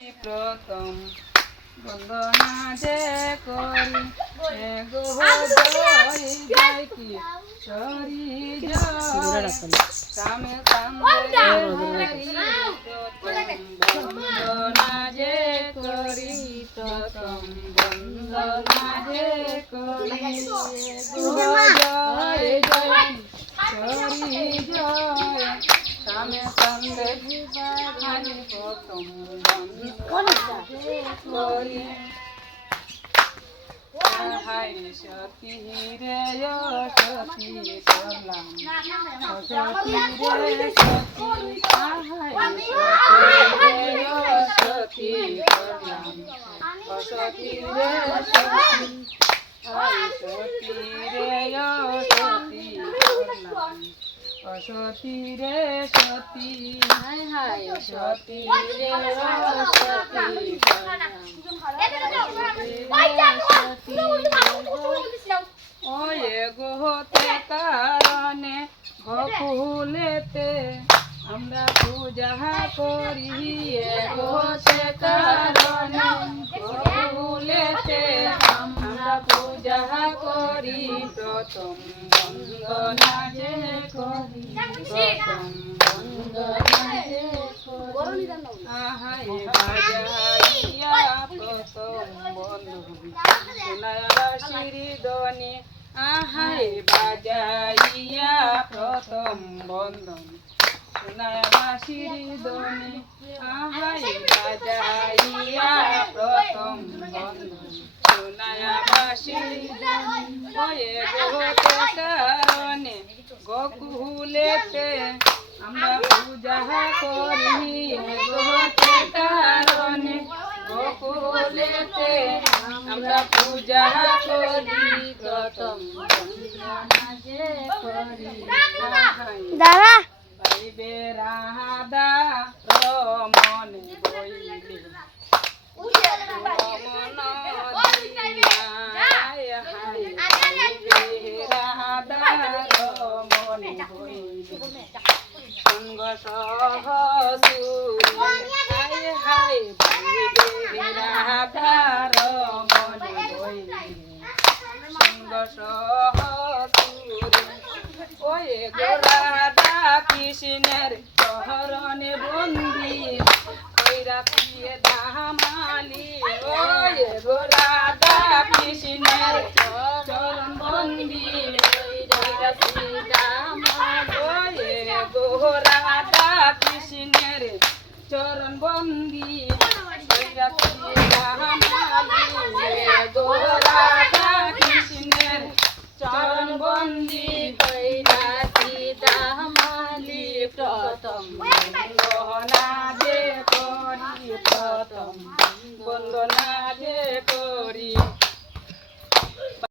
প্রথম বন্দনা যে করি গো জয় জয় কি সরি জয় কামে কান্দে বন্দনা যে করি প্রথম বন্দনা যে করি গো জয় জয় সরি জয় কামে কান্দে জীবন প্রথম হাই সতী রে সতী করলাম সতী রে সতী সতী করলাম সতী রে সতী সতী রে সতী করলাম সতী রে সতী হাই হাই সতী রে সতী ওয়ে গোতে কারণে গোকুলেতে আমরা পূজা করি গোতে কারণে গোকুলেতে আমরা পূজা করি প্রথম বন্দনা যে করি প্রথম বন্দনা যে করি আহাই বাজাইয়া প্রথম বন্দনা সোনাবাসির দনে আহাই বাজাইয়া প্রথম বন্দন সোনাবাসির দনে আহাই বাজাইয়া প্রথম বন্দন সোনাবাসির দনে গোতে কারণে গোকুলেতে আমরা পূজা করি গোতে কারণে গোকুলেতে আমরা পূজা করি প্রথম বন্দনা যে করি দাদা বাইবে রাধা রমনে বইলে রমন রাধা রমনে বইলে সঙ্গ সহসুরি হাই হাই বাইবে রাধা রমনে বইলে সঙ্গ সহসুরি ওয়ে গো রাধা কৃষ্ণের চরণে বন্দি কইরা পিয়ে দামালি ওয়ে গো রাধা কৃষ্ণের চরণ বন্দি কইরা পিয়ে দামালি ওয়ে গো রাধা কৃষ্ণের চরণ বন্দি কইরা পিয়ে দামালি গো রাধা কৃষ্ণের চরণ বন্দি কইরা সীতামালি প্রথম বন্দনা যে করি প্রথম বন্দনা যে করি